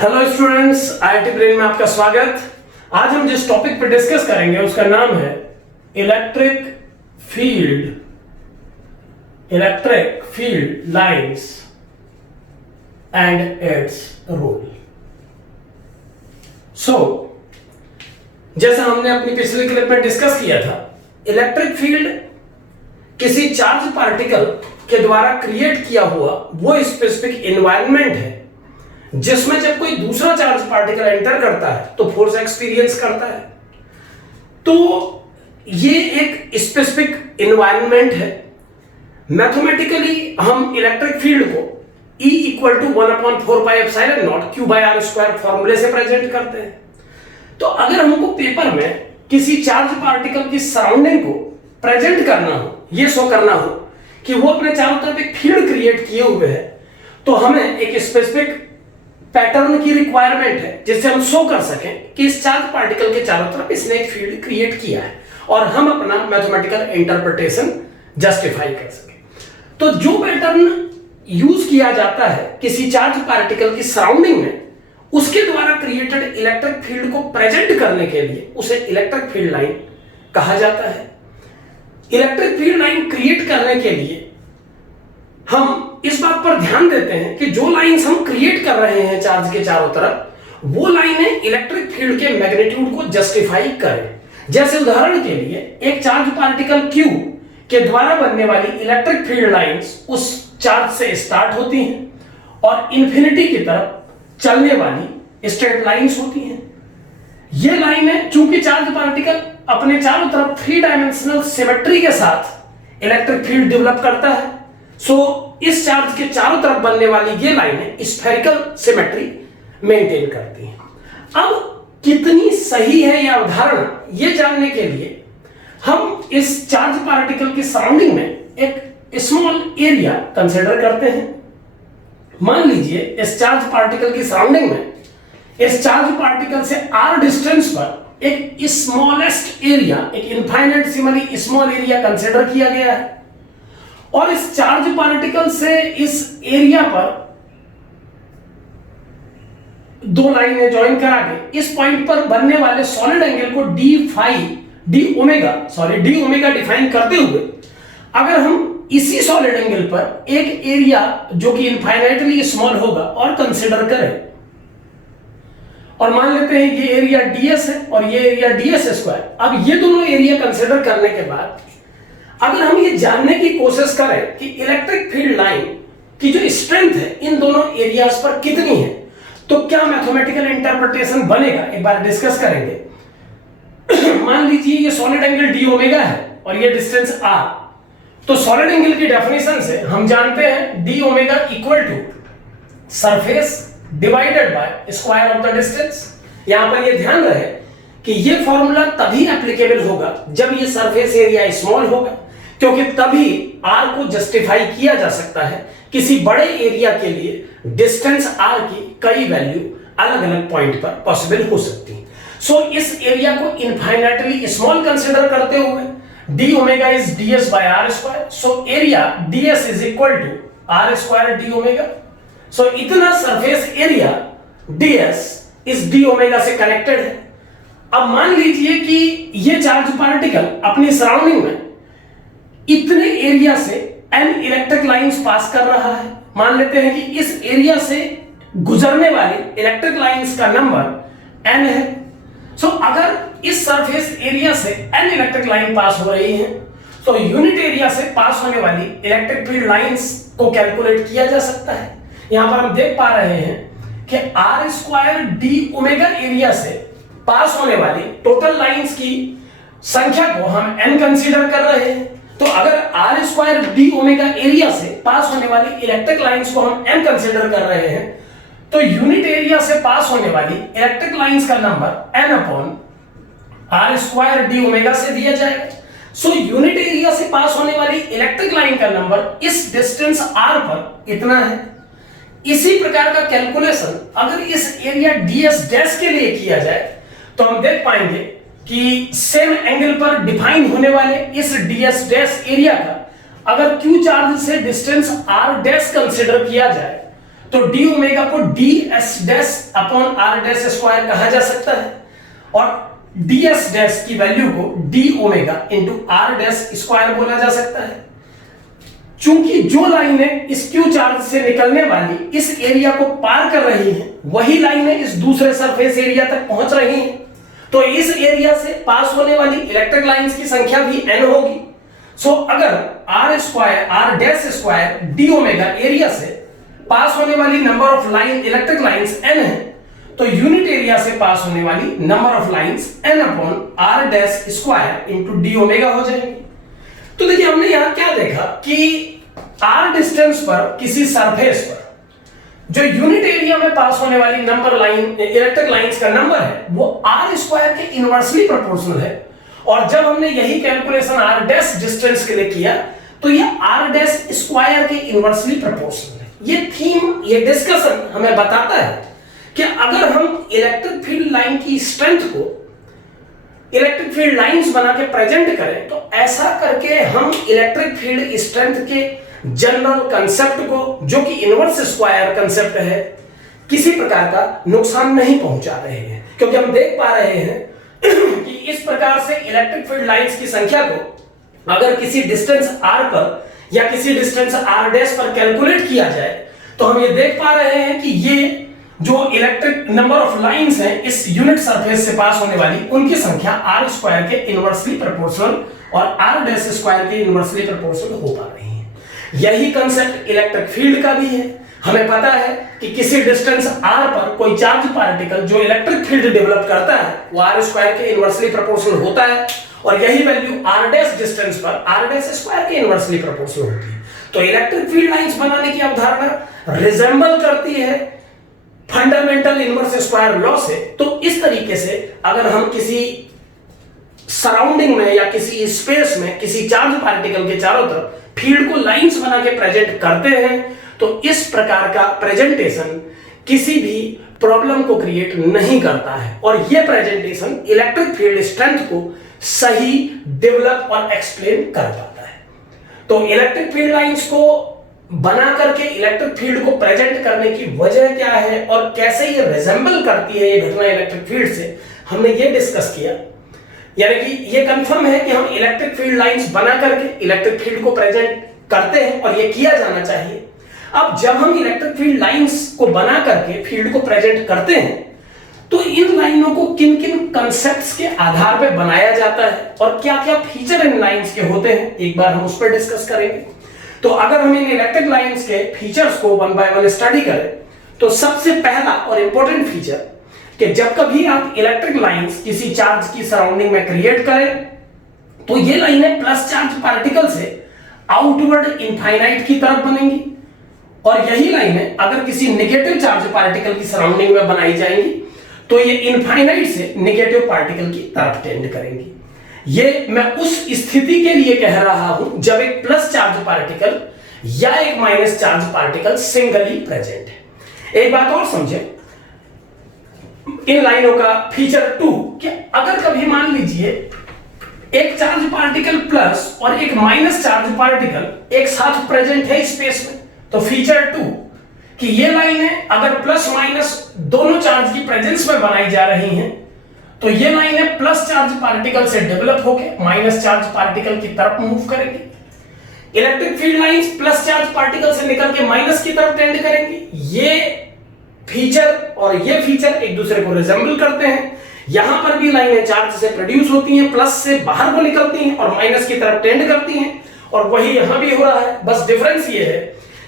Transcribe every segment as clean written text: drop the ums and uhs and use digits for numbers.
Hello students, IIT brain में आपका स्वागत। आज हम जिस टॉपिक पर डिस्कस करेंगे उसका नाम है electric field lines and its role. जैसा हमने अपनी पिछली क्लिप में डिस्कस किया था, इलेक्ट्रिक फील्ड किसी चार्ज पार्टिकल के द्वारा क्रिएट किया हुआ वो स्पेसिफिक एनवायरनमेंट है जिसमें जब कोई दूसरा चार्ज पार्टिकल एंटर करता है तो फोर्स एक्सपीरियंस करता है। तो ये एक स्पेसिफिक एनवायरनमेंट है। मैथमेटिकली हम इलेक्ट्रिक फील्ड को E = 1/4πε0 Q/r² फॉर्मूले से प्रेजेंट करते हैं। तो अगर हमको पेपर में किसी चार्ज पार्टिकल की सराउंडिंग को प्रेजेंट करना हो, ये शो करना हो कि वो अपने चारों तरफ एक फील्ड क्रिएट किए हुए है, तो हमें एक स्पेसिफिक पैटर्न की रिक्वायरमेंट है जिससे हम शो कर सकें कि इस चार्ज पार्टिकल के चारों तरफ इसने एक फील्ड क्रिएट किया है और हम अपना मैथमेटिकल इंटरप्रिटेशन जस्टिफाई कर सकें। तो जो पैटर्न यूज किया जाता है किसी चार्ज पार्टिकल की सराउंडिंग में, उसके द्वारा क्रिएटेड इलेक्ट्रिक फील्ड को प्रेजेंट करने के लिए उसे इलेक्ट्रिक फील्ड लाइन कहा जाता है। इलेक्ट्रिक फील्ड लाइन क्रिएट करने के लिए हम इस बात पर ध्यान देते हैं कि जो लाइंस हम क्रिएट कर रहे हैं चार्ज के चारों तरफ, वो लाइनें इलेक्ट्रिक फील्ड के मैग्नीट्यूड को जस्टिफाई करें। जैसे उदाहरण के लिए एक चार्ज पार्टिकल Q के द्वारा बनने वाली इलेक्ट्रिक फील्ड लाइंस उस चार्ज से स्टार्ट होती हैं और इंफिनिटी की तरफ चलने वाली स्ट्रेट लाइंस होती हैं। ये लाइनें चूंकि चार्ज पार्टिकल अपने चारों तरफ 3 डायमेंशनल सिमेट्री के साथ इलेक्ट्रिक फील्ड डेवलप करता है, इस चार्ज के चारों तरफ बनने वाली ये लाइनें स्फेरिकल सिमेट्री मेंटेन करती हैं। अब कितनी सही है यह अवधारणा, ये जानने के लिए हम इस चार्ज पार्टिकल की सराउंडिंग में एक स्मॉल एरिया कंसीडर करते हैं। मान लीजिए इस चार्ज पार्टिकल की सराउंडिंग में इस चार्ज पार्टिकल से r डिस्टेंस पर एक स्मॉलेस्ट एरिया, एक इनफाइनाइटेसिमली स्मॉल एरिया कंसीडर किया गया है और इस चार्ज पार्टिकल से इस एरिया पर दो लाइनें ज्वाइन करा के इस पॉइंट पर बनने वाले सॉलिड एंगल को डी ओमेगा डिफाइन करते हुए अगर हम इसी सॉलिड एंगल पर एक एरिया जो कि इनफाइनाइटली स्मॉल होगा और कंसीडर करें और मान लेते हैं ये एरिया ds है और ये एरिया ds²। अब ये दोनों एरिया कंसीडर करने के बाद अगर हम ये जानने की कोशिश करें कि इलेक्ट्रिक फील्ड लाइन की जो स्ट्रेंथ है इन दोनों एरियाज पर कितनी है, तो क्या मैथमेटिकल इंटरप्रिटेशन बनेगा, एक बार डिस्कस करेंगे। मान लीजिए ये सॉलिड एंगल डी ओमेगा है और ये डिस्टेंस r, तो सॉलिड एंगल की डेफिनेशन से हम जानते हैं d omega equal to surface divided by square of the distance. यहां पर ये ध्यान रहे कि ये फॉर्मूला तभी एप्लीकेबल होगा जब ये सरफेस एरिया स्मॉल होगा, क्योंकि तभी r को जस्टिफाई किया जा सकता है किसी बड़े एरिया के लिए डिस्टेंस r की कई वैल्यू अलग अलग पॉइंट पर पॉसिबल हो सकती है। इस एरिया को इनफाइनाइटली स्मॉल कंसीडर करते हुए d omega is ds/r², area ds is equal to r² d omega. इतना सरफेस एरिया ds इस d ओमेगा से कनेक्टेड है। अब मान लीजिए कि ये चार्ज पार्टिकल अपनी सराउंडिंग में इतने एरिया से n इलेक्ट्रिक लाइंस पास कर रहा है। मान लेते हैं कि इस एरिया से गुजरने वाली इलेक्ट्रिक लाइंस का नंबर n है। अगर इस सरफेस एरिया से n इलेक्ट्रिक लाइन पास हो रही है तो यूनिट एरिया से पास होने वाली इलेक्ट्रिक फील्ड लाइंस को कैलकुलेट किया जा सकता है। यहां पर हम देख पा रहे हैं कि r² d ओमेगा एरिया से पास होने वाली टोटल लाइंस की संख्या को हम n कंसीडर कर रहे हैं। तो अगर r² d ओमेगा एरिया से पास होने वाली इलेक्ट्रिक लाइंस को हम n कंसीडर कर रहे हैं, तो यूनिट एरिया से पास होने वाली इलेक्ट्रिक लाइंस का नंबर n/r² d ओमेगा से दिया जाएगा। यूनिट एरिया से पास होने वाली इलेक्ट्रिक लाइन का नंबर इस डिस्टेंस r पर इतना है। इसी प्रकार का कैलकुलेशन अगर इस एरिया ds' के लिए किया जाए तो हम देख पाएंगे कि सेम एंगल पर डिफाइन होने वाले इस ds' एरिया का अगर Q चार्ज से डिस्टेंस r' कंसीडर किया जाए तो डी ओमेगा को d s dash upon r dash square कहा जा सकता है और डी एस डैश की वैल्यू को d omega into r dash square बोला जा सकता है। चूंकि जो लाइनें इस क्यू चार्ज से निकलने वाली इस एरिया को पार कर रही हैं, वही लाइनें इस दूसरे सरफेस एरिया तक पहुंच रही हैं, तो इस एरिया से पास होने वाली इलेक्ट्रिक लाइंस की संख्या भी n होगी। सो अगर r square r dash square d omega area से पास होने वाली number of line electric lines n है, तो यूनिट एरिया से पास होने वाली number of lines n upon r dash square into d omega हो जाएंगी। तो देखिए हमने यहां क्या देखा कि r डिस्टेंस पर किसी सरफेस पर जो यूनिट एरिया में पास होने वाली नंबर लाइन इलेक्ट्रिक लाइंस का नंबर है वो r स्क्वायर के इनवर्सली प्रोपोर्शनल है। और जब हमने यही कैलकुलेशन r डैश डिस्टेंस के लिए किया तो ये r डैश स्क्वायर के इनवर्सली प्रोपोर्शनल है। ये थीम, ये डिस्कशन हमें बताता है कि अगर हम इलेक्ट्रिक फील्ड लाइन की स्ट्रेंथ को इलेक्ट्रिक फील्ड लाइंस बना के प्रेजेंट करें तो ऐसा करके हम इलेक्ट्रिक फील्ड स्ट्रेंथ के जनरल कंसेप्ट को, जो कि इनवर्स स्क्वायर कंसेप्ट है, किसी प्रकार का नुकसान नहीं पहुंचा रहे हैं। क्योंकि हम देख पा रहे हैं कि इस प्रकार से इलेक्ट्रिक फील्ड लाइंस की संख्या को अगर किसी डिस्टेंस r पर या किसी डिस्टेंस r डैश पर कैलकुलेट किया जाए तो हम ये देख पा रहे हैं कि ये जो इलेक्ट्रिक नंबर ऑफ लाइंस हैं इस यूनिट सरफेस से पास होने वाली, उनकी संख्या r स्क्वायर के इनवर्सली प्रोपोर्शनल और r डैश स्क्वायर के इनवर्सली प्रोपोर्शनल हो पा रही है। यही कंसेप्ट इलेक्ट्रिक फील्ड का भी है। हमें पता है कि किसी डिस्टेंस r पर कोई चार्ज पार्टिकल जो इलेक्ट्रिक फील्ड डेवलप करता है वो r स्क्वायर के इनवर्सली प्रोपोर्शनल होता है और यही वैल्यू r डैश डिस्टेंस पर r डैश स्क्वायर के इनवर्सली प्रोपोर्शनल होती है। तो इलेक्ट्रिक फील्ड लाइंस बनाने की अवधारणा रिजेंबल करती है फंडामेंटल इनवर्स स्क्वायर लॉ से। तो इस तरीके से अगर हम किसी सराउंडिंग में या किसी स्पेस में किसी चार्ज पार्टिकल के चारों तरफ फील्ड को लाइंस बना के प्रेजेंट करते हैं तो इस प्रकार का प्रेजेंटेशन किसी भी प्रॉब्लम को क्रिएट नहीं करता है और यह प्रेजेंटेशन इलेक्ट्रिक फील्ड स्ट्रेंथ को सही डेवलप और एक्सप्लेन कर पाता है। तो इलेक्ट्रिक फील्ड लाइंस को बना करके इलेक्ट्रिक फील्ड को प्रेजेंट करने की वजह क्या है और कैसे ये रिजेंबल करती है ये घटना इलेक्ट्रिक फील्ड से, हमने ये डिस्कस किया। यानी कि ये कंफर्म है कि हम इलेक्ट्रिक फील्ड लाइंस बना करके इलेक्ट्रिक फील्ड को प्रेजेंट करते हैं और ये किया जाना चाहिए। अब जब हम इलेक्ट्रिक फील्ड लाइंस को बना करके फील्ड को प्रेजेंट करते हैं तो इन लाइनों को किन किन कंसेप्ट्स के आधार पर बनाया जाता है और क्या क्या फीचर इन लाइंस के होते हैं, एक बार हम उस पर डिस्कस करेंगे। तो अगर हम इन इलेक्ट्रिक लाइंस के फीचर्स को वन बाय वन स्टडी करें तो सबसे पहला और इंपॉर्टेंट फीचर कि जब कभी आप इलेक्ट्रिक लाइंस किसी चार्ज की सराउंडिंग में क्रिएट करें तो ये लाइनें प्लस चार्ज पार्टिकल से आउटवर्ड इनफाइनाइट की तरफ बनेंगी और यही लाइनें अगर किसी नेगेटिव चार्ज पार्टिकल की सराउंडिंग में बनाई जाएंगी तो ये इनफाइनाइट से नेगेटिव पार्टिकल की तरफ टेंड करेंगी। ये मैं उस स्थिति के लिए कह रहा हूं जब एक प्लस चार्ज पार्टिकल या एक minus charge particle singly present है। एक बात और समझे इन लाइनों का फीचर 2 कि अगर कभी मान लीजिए एक चार्ज पार्टिकल प्लस और एक माइनस चार्ज पार्टिकल एक साथ प्रेजेंट है स्पेस में, तो फीचर 2 कि ये लाइनें अगर प्लस माइनस दोनों चार्ज की प्रेजेंस में बनाई जा रही हैं तो ये लाइनें प्लस चार्ज पार्टिकल से डेवलप होकर माइनस चार्ज पार्टिकल की तरफ मूव करेंगी। Electric field lines plus charge particle से निकल के माइनस की तरफ टेंड करेंगी। ये फीचर और ये फीचर एक दूसरे को रिजेंबल करते हैं। यहां पर भी लाइनें चार्ज से प्रोड्यूस होती हैं, प्लस से बाहर को निकलती हैं और माइनस की तरफ टेंड करती हैं और वही यहां भी हो रहा है। बस डिफरेंस ये है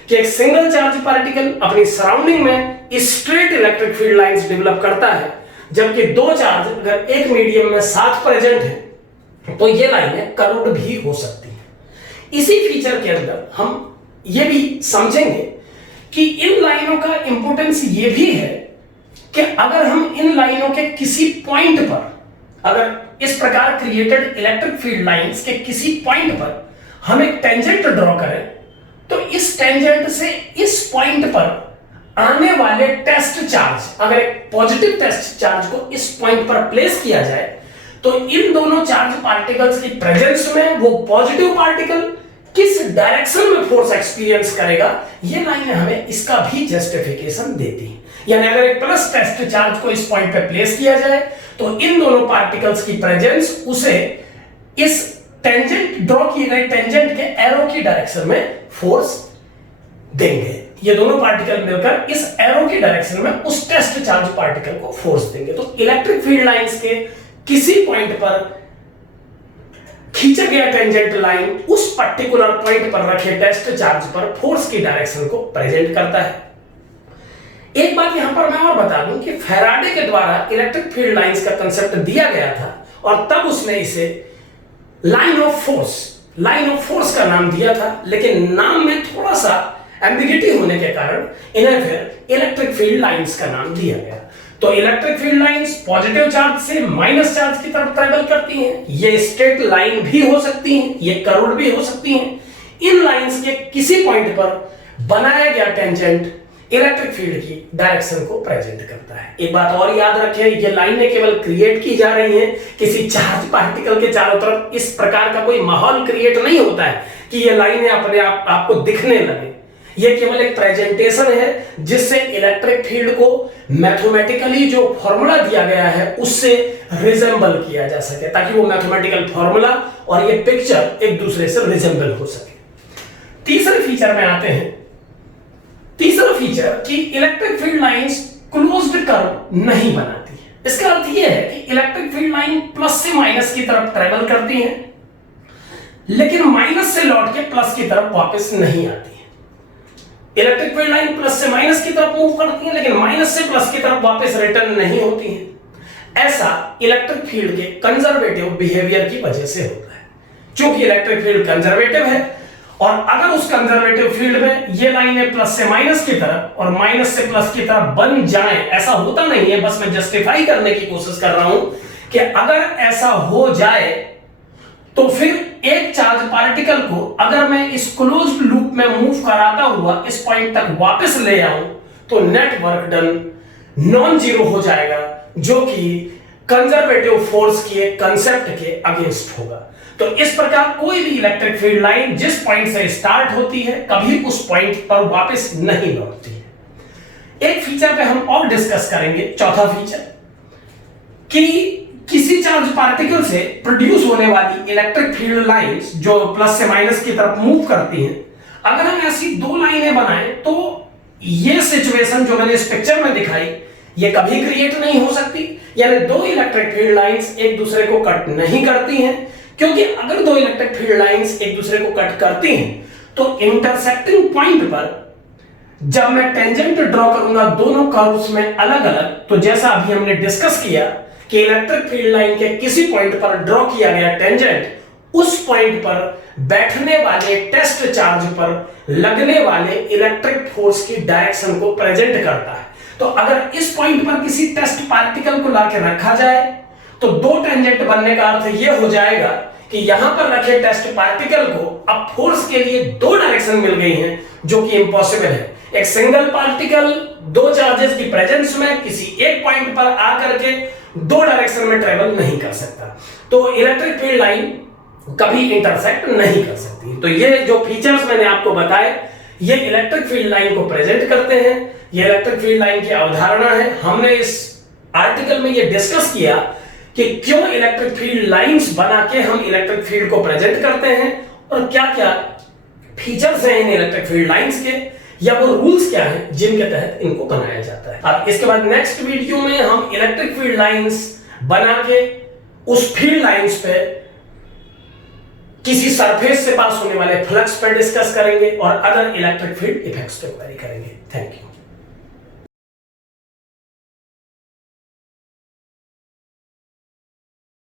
कि एक सिंगल चार्ज पार्टिकल अपनी सराउंडिंग में straight electric field lines develop करता है, जबकि दो चार्ज अगर एक मीडियम में साथ प्रेजेंट है तो ये लाइनें कर्व्ड भी हो सकती हैं। इसी फीचर के अंदर हम ये भी समझेंगे कि इन लाइनों का इंपॉर्टेंस ये भी है कि अगर हम इन लाइनों के किसी पॉइंट पर, अगर इस प्रकार क्रिएटेड इलेक्ट्रिक फील्ड लाइंस के किसी पॉइंट पर हम एक टेंजेंट ड्रॉ करें तो इस टेंजेंट से इस पॉइंट पर आने वाले टेस्ट चार्ज, अगर एक पॉजिटिव टेस्ट चार्ज को इस पॉइंट पर प्लेस किया जाए तो इन दोनों चार्ज पार्टिकल्स की प्रेजेंस में वो पॉजिटिव पार्टिकल किस डायरेक्शन में फोर्स एक्सपीरियंस करेगा, ये लाइन हमें इसका भी जस्टिफिकेशन देती है। यानी अगर एक प्लस टेस्ट चार्ज को इस पॉइंट पे प्लेस किया जाए तो इन दोनों पार्टिकल्स की प्रेजेंस उसे इस टेंजेंट ड्रॉ किए गए टेंजेंट के एरो की डायरेक्शन में फोर्स देंगे। ये दोनों पार्टिकल मिलकर इस एरो की डायरेक्शन में उस टेस्ट चार्ज पार्टिकल को फोर्स देंगे। तो इलेक्ट्रिक फील्ड लाइंस के किसी पॉइंट पर खींचा गया टेंजेंट लाइन उस पर्टिकुलर पॉइंट पर रखे टेस्ट चार्ज पर फोर्स की डायरेक्शन को प्रेजेंट करता है। एक बात यहां पर मैं और बता दूं कि फैराडे के द्वारा इलेक्ट्रिक फील्ड लाइंस का कंसेप्ट दिया गया था और तब उसने इसे लाइन ऑफ फोर्स का नाम दिया था, लेकिन नाम में थोड़ा सा एम्बिगिटी होने के कारण इन्हें फिर इलेक्ट्रिक फील्ड लाइंस का नाम दिया गया। तो electric field lines positive charge से माइनस चार्ज की तरफ ट्रेवल करती हैं। ये स्ट्रेट लाइन भी हो सकती हैं, ये कर्व्ड भी हो सकती हैं। इन लाइंस के किसी पॉइंट पर बनाया गया टेंजेंट इलेक्ट्रिक फील्ड की डायरेक्शन को प्रेजेंट करता है। एक बात और याद रखें, ये लाइनें केवल क्रिएट की जा रही हैं किसी चार्ज पार्टिकल के चारों तरफ। इस प्रकार का कोई माहौल क्रिएट नहीं होता है कि ये लाइनें अपने आप आपको दिखने लगे। ये केवल एक प्रेजेंटेशन है जिससे इलेक्ट्रिक फील्ड को मैथमेटिकली जो फॉर्मूला दिया गया है उससे रिजेंबल किया जा सके, ताकि वो मैथमेटिकल फॉर्मूला और ये पिक्चर एक दूसरे से रिजेंबल हो सके। तीसरे फीचर में आते हैं। तीसरा फीचर कि electric field lines closed curve नहीं बनाती है। इसका अर्थ यह है कि इलेक्ट्रिक फील्ड लाइन प्लस से माइनस की तरफ ट्रेवल करती है, लेकिन माइनस से लौट के प्लस की तरफ वापस नहीं आती है। इलेक्ट्रिक फील्ड लाइन प्लस से माइनस की तरफ मूव करती है, लेकिन माइनस से प्लस की तरफ वापस रिटर्न नहीं होती है। ऐसा इलेक्ट्रिक फील्ड के कंजर्वेटिव बिहेवियर की वजह से होता है। क्योंकि इलेक्ट्रिक फील्ड कंजर्वेटिव है और अगर उस कंजर्वेटिव फील्ड में ये लाइनें प्लस से माइनस की तरफ और माइनस से प्लस की तरफ बन जाएं, ऐसा होता नहीं है, बस मैं जस्टिफाई करने की कोशिश कर रहा हूं कि अगर ऐसा हो जाए तो फिर एक चार्ज पार्टिकल को अगर मैं इस क्लोज्ड लूप में मूव कराता हुआ इस पॉइंट तक वापस ले आऊं तो net work done non zero हो जाएगा, जो कि कंजर्वेटिव फोर्स के कंसेप्ट के अगेंस्ट होगा। तो इस प्रकार कोई भी इलेक्ट्रिक फील्ड लाइन जिस पॉइंट से स्टार्ट होती है कभी उस पॉइंट पर वापस नहीं लौटती है। एक फीचर पे हम और डिस्कस करेंगे, चौथा फीचर, कि किसी चार्ज पार्टिकल से प्रोड्यूस होने वाली इलेक्ट्रिक फील्ड लाइंस जो प्लस से माइनस की तरफ मूव करती हैं, अगर हम ऐसी दो लाइनें बनाएं तो ये सिचुएशन जो मैंने इस पिक्चर में दिखाई ये कभी क्रिएट नहीं हो सकती। यानी दो इलेक्ट्रिक फील्ड लाइंस एक दूसरे को कट नहीं करती हैं, क्योंकि अगर दो इलेक्ट्रिक फील्ड लाइंस एक दूसरे को कट करती हैं तो इंटरसेक्टिंग पॉइंट पर जब मैं टेंजेंट ड्रॉ करूंगा दोनों कर्व्स में अलग अलग, तो जैसा अभी हमने डिस्कस किया कि इलेक्ट्रिक फील्ड लाइन के किसी पॉइंट पर ड्रॉ किया गया टेंजेंट उस पॉइंट पर बैठने वाले टेस्ट चार्ज पर लगने वाले इलेक्ट्रिक फोर्स की डायरेक्शन को प्रेजेंट करता है। तो अगर इस पॉइंट पर किसी टेस्ट पार्टिकल को लाके रखा जाए तो दो टेंजेंट बनने का अर्थ यह हो जाएगा कि यहां पर रखे टेस्ट पार्टिकल को अब फोर्स के लिए दो डायरेक्शन मिल गई हैं, जो कि इम्पॉसिबल है। एक सिंगल पार्टिकल दो चार्जेस की प्रेजेंस में किसी एक पॉइंट पर आकर के दो डायरेक्शन में ट्रेवल नहीं कर सकता, तो इलेक्ट्रिक फील्ड लाइन कभी इंटरसेक्ट नहीं कर सकती। तो ये जो फीचर्स मैंने आपको बताए ये इलेक्ट्रिक फील्ड लाइन को प्रेजेंट करते हैं, ये इलेक्ट्रिक फील्ड लाइन की अवधारणा है। हमने इस आर्टिकल में ये डिस्कस किया कि क्यों इलेक्ट्रिक फील्ड लाइंस बना के हम इलेक्ट्रिक फील्ड को प्रेजेंट करते हैं और क्या क्या फीचर्स हैं इन इलेक्ट्रिक फील्ड लाइंस के, या वो रूल्स क्या हैं जिनके तहत इनको बनाया जाता है। अब इसके बाद नेक्स्ट वीडियो में हम इलेक्ट्रिक फील्ड लाइंस बना के उस फील्ड लाइंस पे किसी सरफेस से पास होने वाले फ्लक्स पर डिस्कस करेंगे और अदर इलेक्ट्रिक फील्ड इफेक्ट्स पे क्वेरी करेंगे। Thank you.